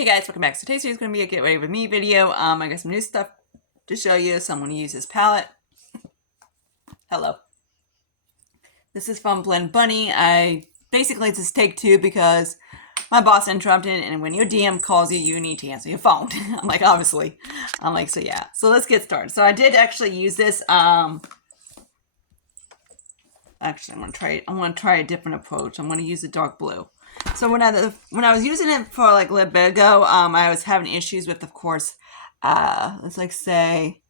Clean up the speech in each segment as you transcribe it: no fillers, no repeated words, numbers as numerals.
Hey guys, welcome back. So today's video is going to be a get ready with me video. I got some new stuff to show you. So I'm going to use this palette. Hello. This is from Blend Bunny. I basically just take two because my boss interrupted, and when your DM calls you, you need to answer your phone. I'm like, obviously. I'm like, so yeah. So let's get started. So I did actually use this. Actually, I'm gonna try a different approach. I'm gonna use the dark blue. So when I was using it for like a little bit ago, I was having issues with, of course, let's like say,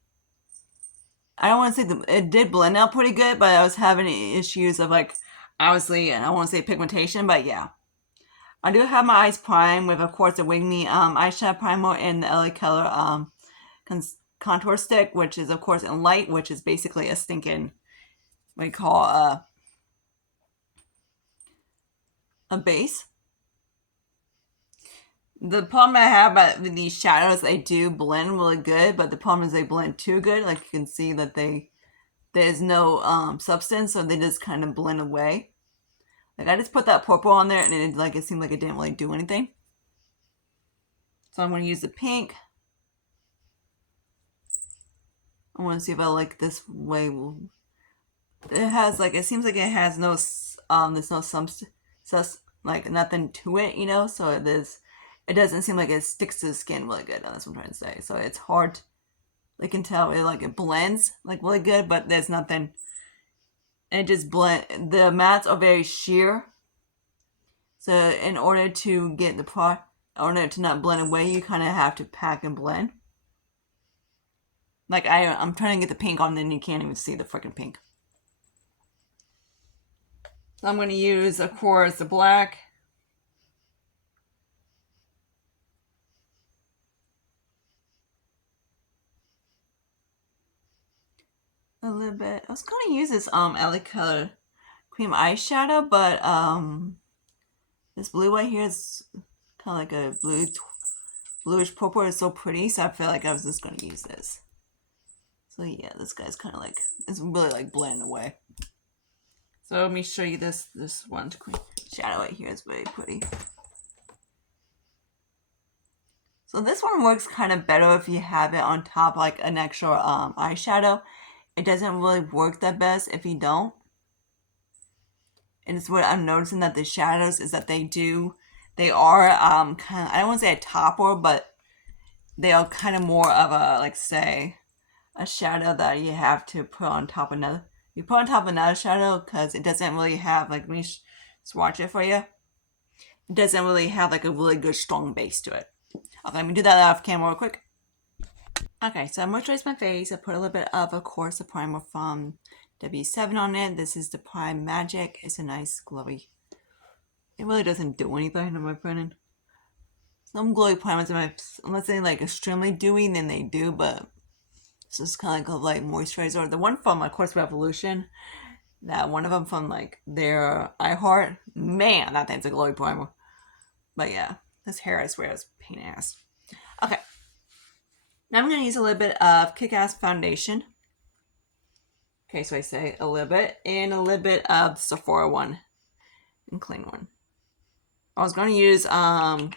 I don't want to say it did blend out pretty good, but I was having issues of like, obviously, and I don't want to say pigmentation, but yeah. I do have my eyes prime with, of course, the Wing Me eyeshadow primer in the LA Color contour stick, which is, of course, in light, which is basically a stinking, what you call a base. The problem I have with these shadows, they do blend really good, but the problem is they blend too good. Like you can see that there's no substance, so they just kind of blend away. Like I just put that purple on there, and it seemed like it didn't really do anything. So I'm going to use the pink. I want to see if I like this way. It has like, it seems like it has no there's no like nothing to it, you know. So it doesn't seem like it sticks to the skin really good. That's what I'm trying to say. So it's hard. You can tell it blends like really good, but there's nothing. And it just blend. The mattes are very sheer. So in order to get the product, in order to not blend away, you kind of have to pack and blend. Like I'm trying to get the pink on, then you can't even see the freaking pink. So I'm going to use, of course, the black. A little bit. I was going to use this LA Color cream eyeshadow, but this blue right here is kind of like a bluish purple. It's so pretty, so I feel like I was just going to use this. So yeah, this guy's kind of like, it's really like blending away. So let me show you this one shadow right here is very pretty. So this one works kind of better if you have it on top like an extra eyeshadow. It doesn't really work that best if you don't. And it's what I'm noticing that the shadows is that they are kind of, I don't want to say a topper, but they are kind of more of a, like say, a shadow that you have to put on top of another. You put on top of another shadow because it doesn't really have, like, let me swatch it for you. It doesn't really have like a really good strong base to it. Okay, let me do that off camera real quick. Okay, so I moisturized my face. I put a little bit of course, a primer from W7 on it. This is the Prime Magic. It's a nice glowy. It really doesn't do anything, in my opinion. Some glowy primers, unless they're like extremely dewy, then they do, but it's just kind of like a light moisturizer. The one from, of course, Revolution, that one of them from like their iHeart, man, that thing's a glowy primer. But yeah, this hair, I swear, is pain ass. Okay. Now I'm going to use a little bit of Kick-Ass foundation. Okay, so I say a little bit, and a little bit of Sephora one, and clean one. I was going to use CoverGirl,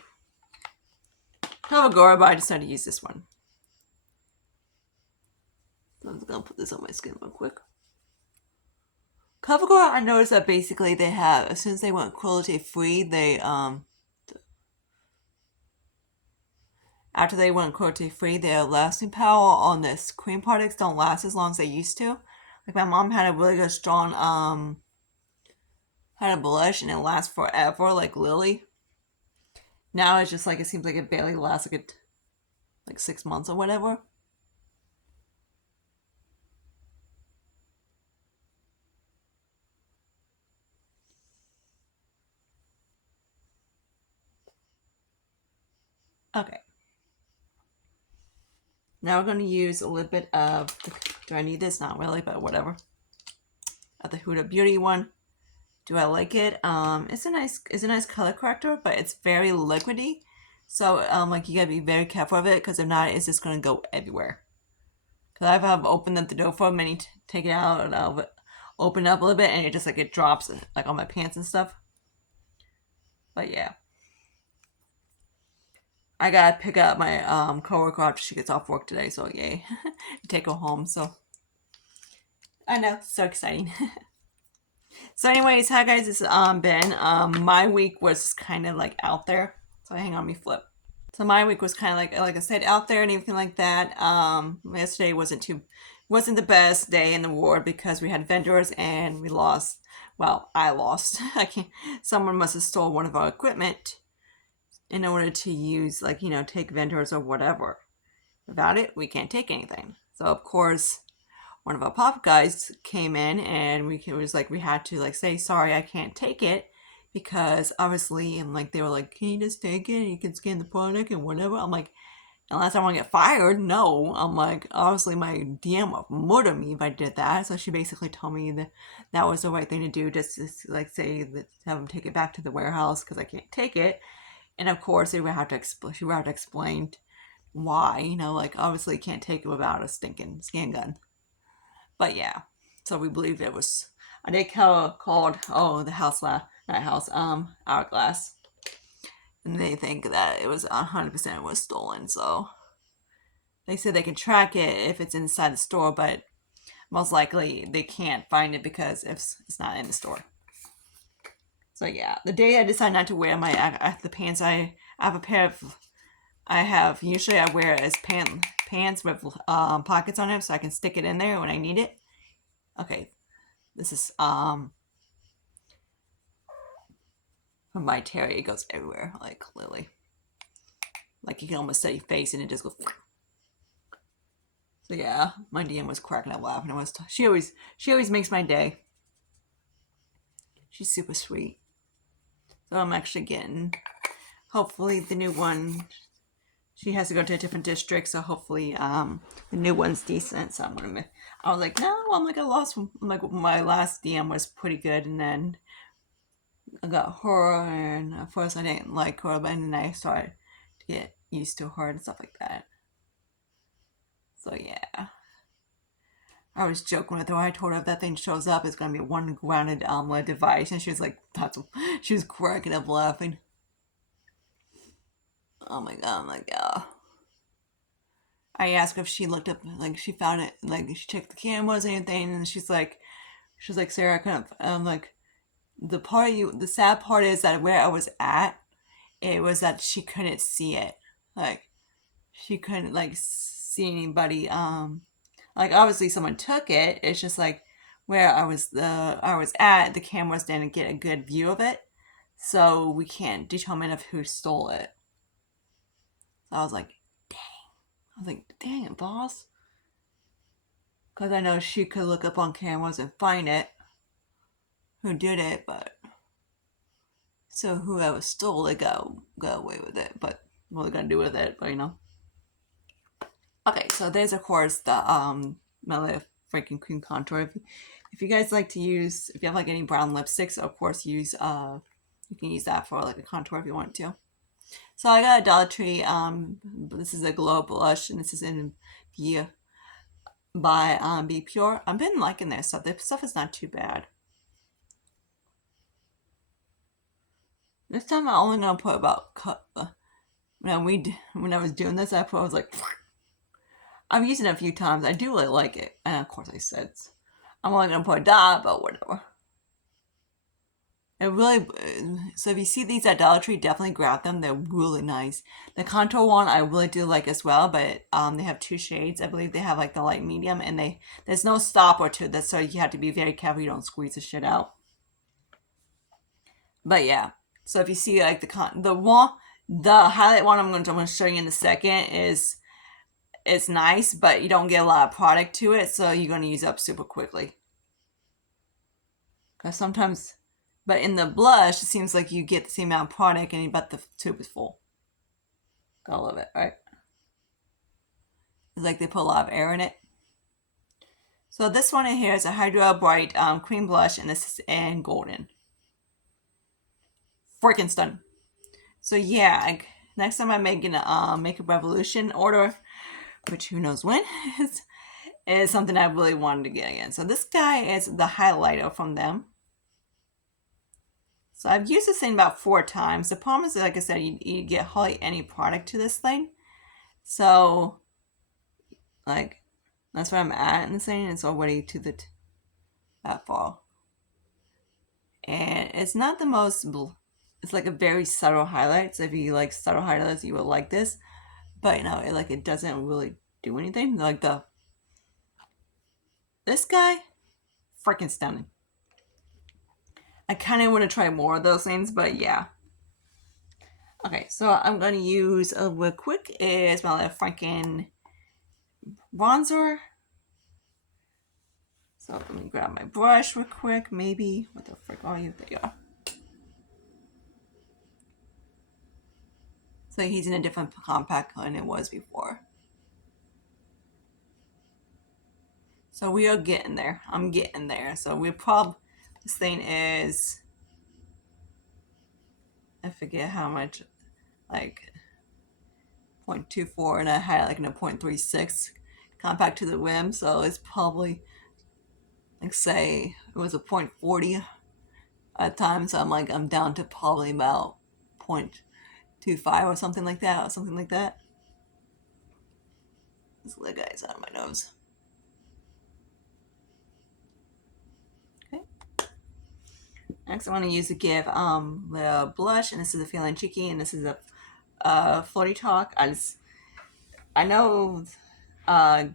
but I decided to use this one. So I'm just going to put this on my skin real quick. CoverGirl, I noticed that basically they have, as soon as they went cruelty free, they after they went cruelty free, their lasting power on this cream products don't last as long as they used to. Like my mom had a really good strong had a blush and it lasts forever, like Lily. Now it's just like, it seems like it barely lasts like 6 months or whatever. Okay. Now we're going to use a little bit of, do I need this? Not really, but whatever. Of the Huda Beauty one. Do I like it? It's a nice color corrector, but it's very liquidy. So like you gotta be very careful of it, because if not, it's just gonna go everywhere. Cause I've opened up the dough for many, take it out and I'll open it up a little bit, and it just like it drops like on my pants and stuff. But yeah, I gotta pick up my coworker after she gets off work today, so yay. Take her home, so I know, so exciting. So anyways, hi guys, this is Ben. My week was kind of like out there. So hang on, me flip. So my week was kind of like I said, out there and everything like that. Yesterday wasn't the best day in the world because we had vendors and we lost. Well, I lost. I can't. Someone must have stole one of our equipment in order to use, like, take vendors or whatever. Without it, we can't take anything. So of course, one of our pop guys came in and we had to like say sorry, I can't take it, because obviously, and like they were like, can you just take it and you can scan the product and whatever. I'm like, unless I want to get fired, no. I'm like, obviously my DM would murder me if I did that. So she basically told me that that was the right thing to do, just to like say that, have them take it back to the warehouse because I can't take it. And of course, she would have to explain why, like obviously can't take it without a stinking scan gun. But yeah, so we believe it was. I did called the Hourglass, and they think that it was 100% was stolen. So they said they can track it if it's inside the store, but most likely they can't find it because it's not in the store. So yeah, the day I decided not to wear the pants, I have a pair of. Usually I wear it as pants with pockets on it so I can stick it in there when I need it. Okay, this is from my Terry. It goes everywhere, like Lily. Like you can almost see your face and it just goes. So yeah, my DM was cracking up laughing. She always makes my day. She's super sweet. So I'm actually getting, hopefully the new one. She has to go to a different district, so hopefully the new one's decent. So I was like, no, I'm like, I lost. Like my last DM was pretty good, and then I got her, and at first I didn't like her, but then I started to get used to her and stuff like that. So yeah, I was joking with her. I told her if that thing shows up, it's gonna be one grounded device, and she was like, she was cracking up laughing. Oh my god, I'm like, yeah. I asked her if she looked up, like she found it, like she checked the cameras and anything, and she's like, Sarah, I'm like, the sad part is that where I was at, it was that she couldn't see it, like she couldn't like see anybody, like obviously someone took it. It's just like where I was at, the cameras didn't get a good view of it, so we can't determine of who stole it. So I was like, dang it, boss. Because I know she could look up on cameras and find it, who did it, but so whoever stole it got away with it. But what are they gonna do with it? But Okay, so there's of course the Melee freaking cream contour. If you guys like to use, if you have like any brown lipsticks, of course use you can use that for like a contour if you want to. So I got a Dollar Tree. This is a glow blush, and this is in Be by Be Pure. I've been liking their stuff. Their stuff is not too bad. This time I'm only gonna put about when I was doing this, I was like, I've used it a few times. I do really like it, and of course I said I'm only gonna put a dot, but whatever. It really, so if you see these at Dollar Tree, definitely grab them. They're really nice. The contour one I really do like as well, but they have two shades. I believe they have like the light medium, and there's no stopper to this, so you have to be very careful you don't squeeze the shit out. But yeah, so if you see like the highlight one I'm going to show you in a second is, it's nice, but you don't get a lot of product to it, so you're going to use up super quickly. Because sometimes, but in the blush, it seems like you get the same amount of product, but the tube is full. I love it, right? It's like they put a lot of air in it. So this one in here is a Hydra Bright cream blush, and this is in golden. Freaking stunning. So yeah, next time I'm making a Makeup Revolution order, which who knows when, is something I really wanted to get again. So this guy is the highlighter from them. So I've used this thing about 4 times. The problem is, like I said, you get hardly any product to this thing. So, like, that's where I'm at in this thing. It's already to that far. And it's not the most, it's like a very subtle highlight. So if you like subtle highlights, you will like this. But, you know, it doesn't really do anything. Like this guy, freaking stunning. I kind of want to try more of those things, but yeah. Okay, so I'm going to use a real quick is my little freaking bronzer. So let me grab my brush real quick, maybe. What the frick are you? There you are. So he's in a different compact than it was before. So we are getting there. I'm getting there. So this thing is, I forget how much, like 0.24, and I had like a 0.36 compact to the rim. So it's probably, like say, it was a 0.40 at times. So I'm down to probably about 0.25 or something like that. This little guy's out of my nose. Okay. Next, I want to use the give the blush, and this is a Feeling Cheeky, and this is a Flirty Talk. I know, I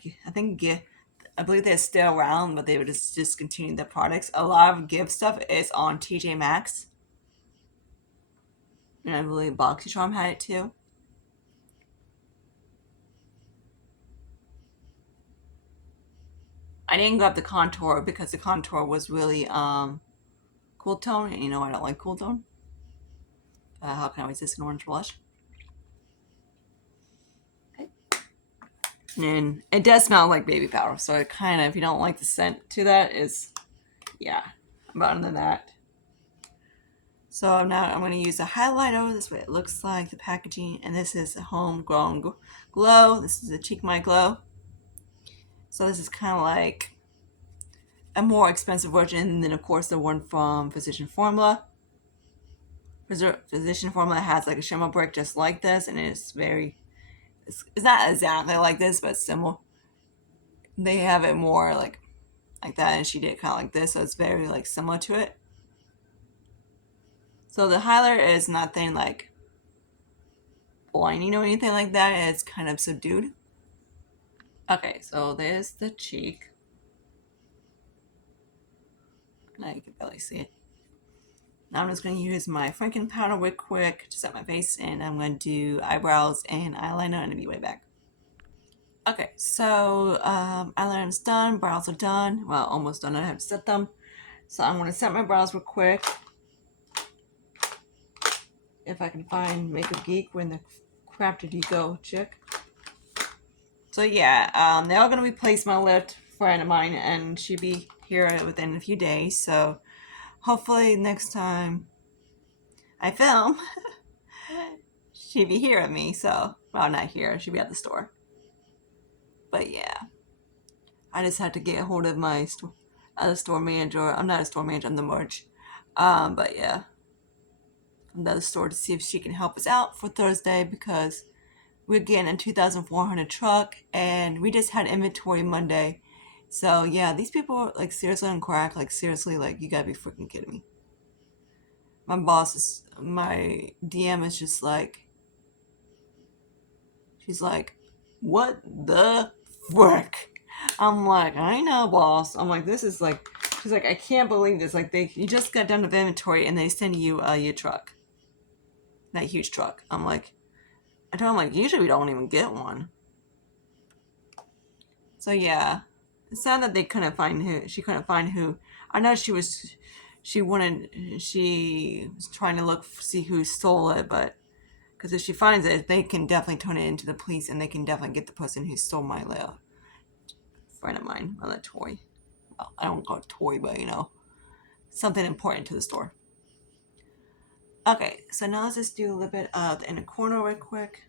believe they're still around, but they would just discontinue the products. A lot of give stuff is on TJ Maxx, and I believe BoxyCharm had it too. I didn't grab the contour because the contour was really cool tone, and you know I don't like cool tone. How can I resist an orange blush? Okay. And it does smell like baby powder, so it kind of, if you don't like the scent to that, is, yeah, I'm better than that. So now I'm going to use a highlighter. This is what it looks like, the packaging, and this is a Homegrown Glow. This is a Cheek My Glow. So this is kind of like a more expensive version than, of course, the one from Physician Formula. Physician Formula has like a shimmer brick just like this, and it's not exactly like this, but similar. They have it more like that, and she did kind of like this, so it's very like similar to it. So the highlighter is nothing like blinding or anything like that. It's kind of subdued. Okay, so there's the cheek. Now you can barely see it. Now I'm just going to use my Franken powder real quick to set my face, and I'm going to do eyebrows and eyeliner, and I'll be right back. Okay, so eyeliner is done, brows are done. Well, almost done. I have to set them. So I'm going to set my brows real quick. If I can find Makeup Geek when the Crafted Eco chick. So yeah, they're all going to replace my lip friend of mine, and she'll be here within a few days. So hopefully next time I film, she'll be here at me. So, well, not here. She'll be at the store. But yeah, I just had to get a hold of my other store manager. I'm not a store manager. I'm the merch. But yeah, from the other store to see if she can help us out for Thursday, because we're getting a 2,400 truck, and we just had inventory Monday. So yeah, these people are like seriously on crack. Like seriously, like you gotta be freaking kidding me. My DM is just like, she's like, what the frick? I'm like, I know, boss. I'm like, this is like, she's like, I can't believe this. Like you just got done with inventory and they send you your truck, that huge truck. I'm like, I told him like, usually we don't even get one. So yeah, it's sad that they couldn't find who. She couldn't find who. I know she was trying to see who stole it, but because if she finds it, they can definitely turn it into the police, and they can definitely get the person who stole my little friend of mine, my little toy. Well, I don't call it toy, but you know, something important to the store. Okay, so now let's just do a little bit of the inner corner real quick.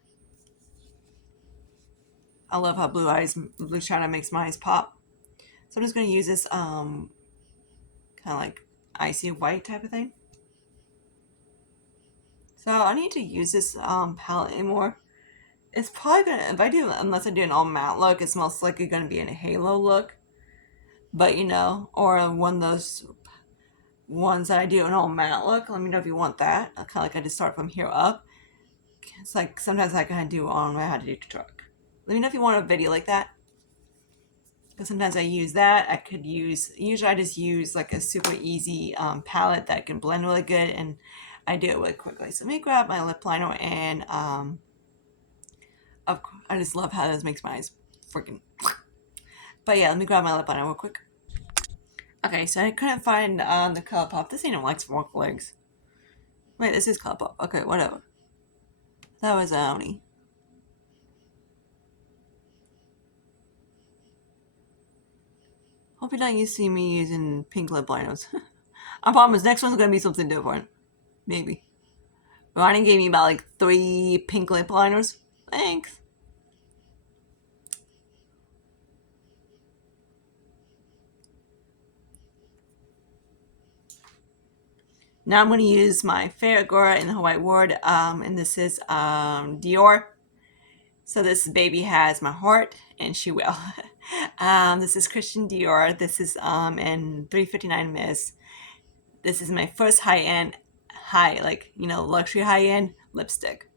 I love how blue shadow makes my eyes pop. So I'm just going to use this kind of like icy white type of thing. So I need to use this palette anymore. It's probably gonna, if I do, unless I do an all matte look, it's most likely gonna be in a halo look. But you know, or one of those ones that I do an all matte look. Let me know if you want that. I kind of like I just start from here up. It's like sometimes I kind of do on how to do truck. Let me know if you want a video like that. Because sometimes I use that. I could use, usually I just use like a super easy palette that can blend really good, and I do it really quickly. So let me grab my lip liner, and of course, I just love how this makes my eyes freaking. But yeah, let me grab my lip liner real quick. Okay, so I couldn't find the ColourPop. This ain't a Wax Fork Legs. Wait, this is ColourPop. Okay, whatever. That was Oni. Hope you're not used to see me using pink lip liners. I promise, next one's gonna be something different. Maybe. Ronnie gave me about like 3 pink lip liners. Thanks. Now I'm going to use my favorite girl in the whole wide world, and this is Dior. So this baby has my heart, and she will. This is Christian Dior. This is in 359 Miss. This is my first high-end, like, you know, luxury high-end lipstick.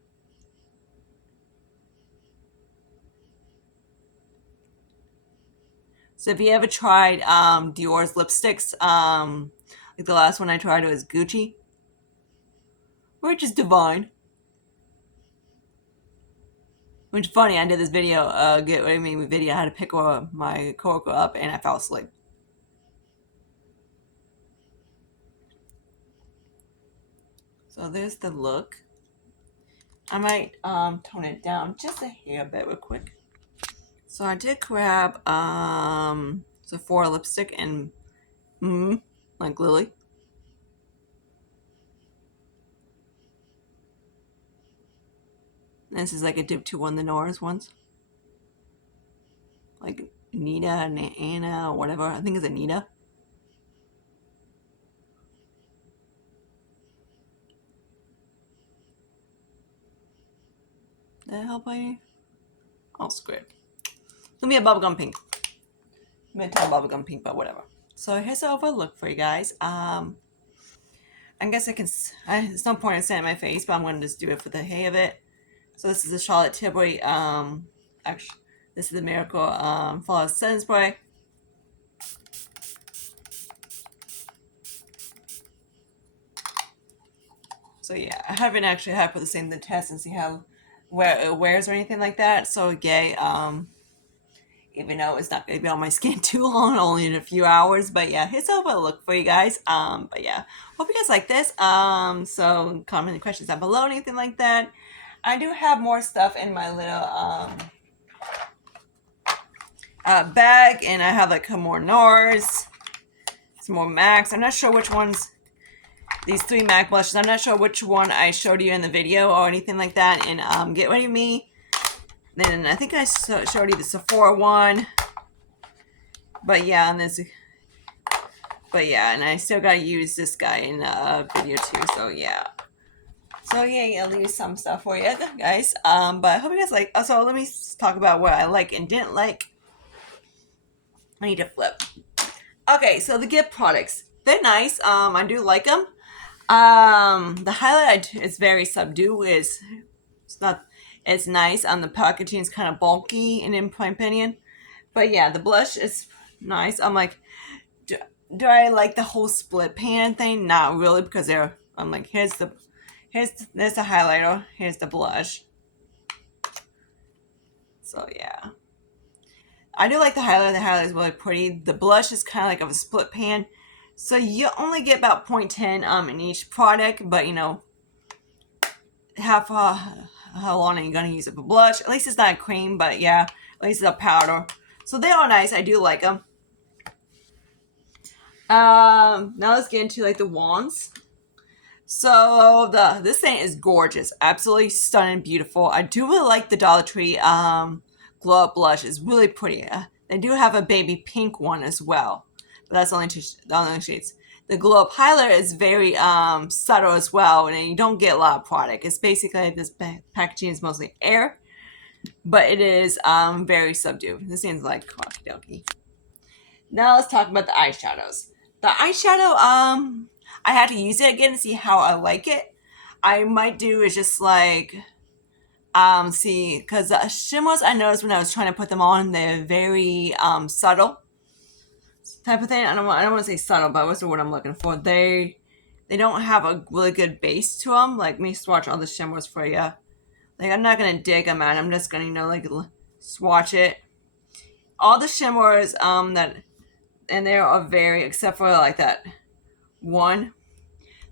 So if you ever tried Dior's lipsticks, like the last one I tried was Gucci, which is divine. Which is funny, I did this video, get ready me video how to pick my coworker up, and I fell asleep. So there's the look. I might tone it down just a hair bit real quick. So I did grab Sephora lipstick and like Lily. And this is like a dip to one of the NARS ones. Like Nita and Anna or whatever. I think it's Anita. Did that help I? Oh, screw it. Let me a bubblegum pink. Mid-tone bubblegum pink, but whatever. So here's the overall look for you guys. I guess there's no point in saying my face, but I'm going to just do it for the hay of it. So this is the Charlotte Tilbury, actually, this is the Miracle Flawless Setting Spray. So yeah, I haven't actually had to put this in the test and see how where it wears or anything like that. So yay, even though it's not going to be on my skin too long, only in a few hours. But yeah, here's how I look for you guys. But yeah, hope you guys like this. So comment any questions down below, anything like that. I do have more stuff in my little bag, and I have like more NARS, some more MACs. I'm not sure which ones. These 3 MAC blushes. I'm not sure which one I showed you in the video or anything like that. And Get Ready Me. Then I think I showed you the Sephora one. But yeah, and and I still gotta use this guy in a video too. So yeah. So yeah, I'll leave some stuff for you guys. But I hope you guys like. Also, let me talk about what I like and didn't like. I need to flip. Okay, so the gift products. They're nice. I do like them. The highlight is very subdued. It's not. It's nice. The packaging is kind of bulky in my opinion. But yeah, the blush is nice. I'm like, do I like the whole split pan thing? Not really, because I'm like, there's the highlighter. Here's the blush. So yeah, I do like the highlight. The highlight is really pretty. The blush is kind of like of a split pan. So you only get about 0.10 in each product, but you know, how long are you gonna use it for blush? At least it's not a cream, but yeah, at least it's a powder. So they are nice. I do like them. Now let's get into like the wands. So this thing is gorgeous, absolutely stunning, beautiful. I do really like the Dollar Tree glow up blush. It's really pretty. They do have a baby pink one as well, but that's only the only shades. the Glow Up Highlighter is very subtle as well, and you don't get a lot of product. It's basically this packaging is mostly air, but it is very subdued. This seems like okie dokie. Now let's talk about the eyeshadows. The eyeshadow, I had to use it again to see how I like it. I might do is just like see, because the shimmers I noticed when I was trying to put them on, they're very subtle type of thing. I don't want to say subtle, but what's the word I'm looking for? They don't have a really good base to them. Like, let me swatch all the shimmers for you. Like, I'm not gonna dig them out. I'm just gonna, like, swatch it. All the shimmers that, and they are very, except for like that one,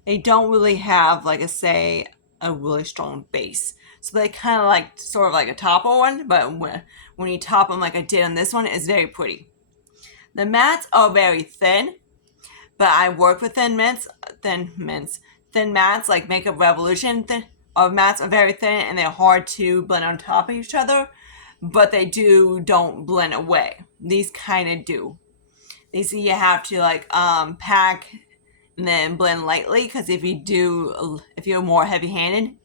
they don't really have, like, a really strong base. So they kind of like sort of like a topper one, but when you top them like I did on this one, it's very pretty. The mattes are very thin, but I work with thin mattes like Makeup Revolution. Mattes are very thin and they're hard to blend on top of each other, but they don't blend away. These kind of do. These you have to like pack and then blend lightly, because if you're more heavy-handed,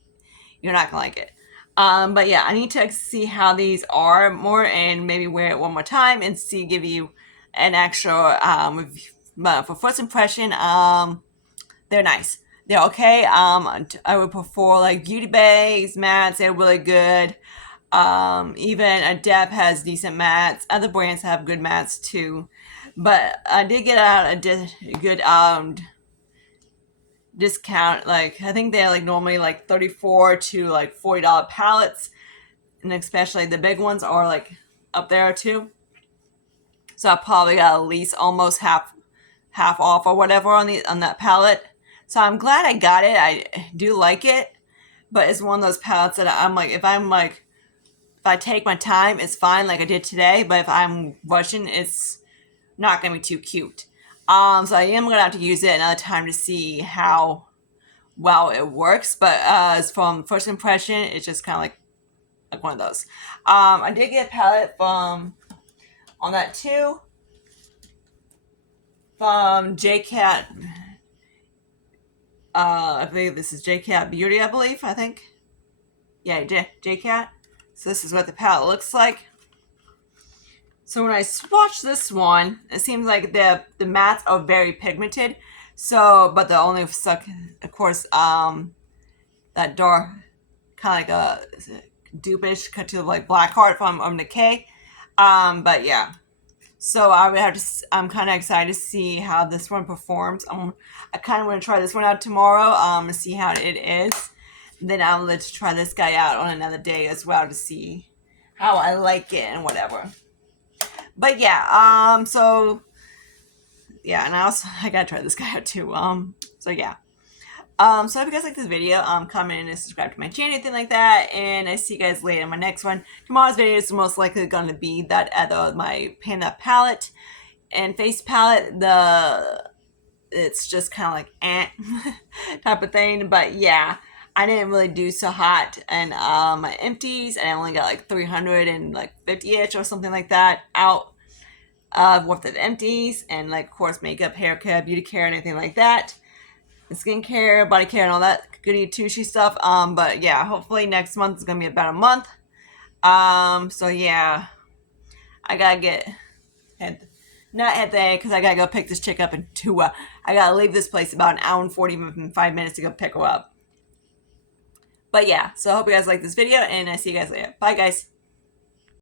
you're not gonna like it. But yeah, I need to see how these are more and maybe wear it one more time and give you an extra for first impression. They're nice. They're okay. I would prefer like Beauty Bay's mattes. They're really good. Even Adept has decent mattes. Other brands have good mattes too. But I did get out a good discount. Like, I think they're like normally like $34 to like $40 palettes, and especially the big ones are like up there too. So I probably got at least almost half off or whatever on that palette. So I'm glad I got it. I do like it, but it's one of those palettes that I'm like, if I take my time, it's fine, like I did today. But if I'm rushing, it's not gonna be too cute. So I am gonna have to use it another time to see how well it works. But as from first impression, it's just kind of like one of those. I did get a palette on that too, from JCat. I believe this is JCat Beauty. I think. Yeah, JCat. So this is what the palette looks like. So when I swatch this one, it seems like the mattes are very pigmented. So, but the only suck, of course, that dark, kind of like a dupeish cut to like Blackheart from Decay. But yeah. So I would have to. I'm kind of excited to see how this one performs. I kind of want to try this one out tomorrow. To see how it is. Then I'll let's try this guy out on another day as well to see how I like it and whatever. But yeah, so yeah, and I gotta try this guy out too. So yeah. So if you guys like this video, comment and subscribe to my channel, anything like that, and I see you guys later in my next one. Tomorrow's video is most likely gonna be that my Panda palette and face palette. It's just kind of like type of thing, but yeah. I didn't really do so hot, and my empties, and I only got like 350-ish or something like that out worth of empties, and like of course makeup, hair care, beauty care, and anything like that, and skincare, body care, and all that goody two-shoe stuff. But yeah, hopefully next month is gonna be about a month. So yeah, I gotta not head there because I gotta go pick this chick up in 2 hours. I gotta leave this place about an hour and 45 minutes to go pick her up. But yeah, so I hope you guys like this video, and I see you guys later. Bye, guys.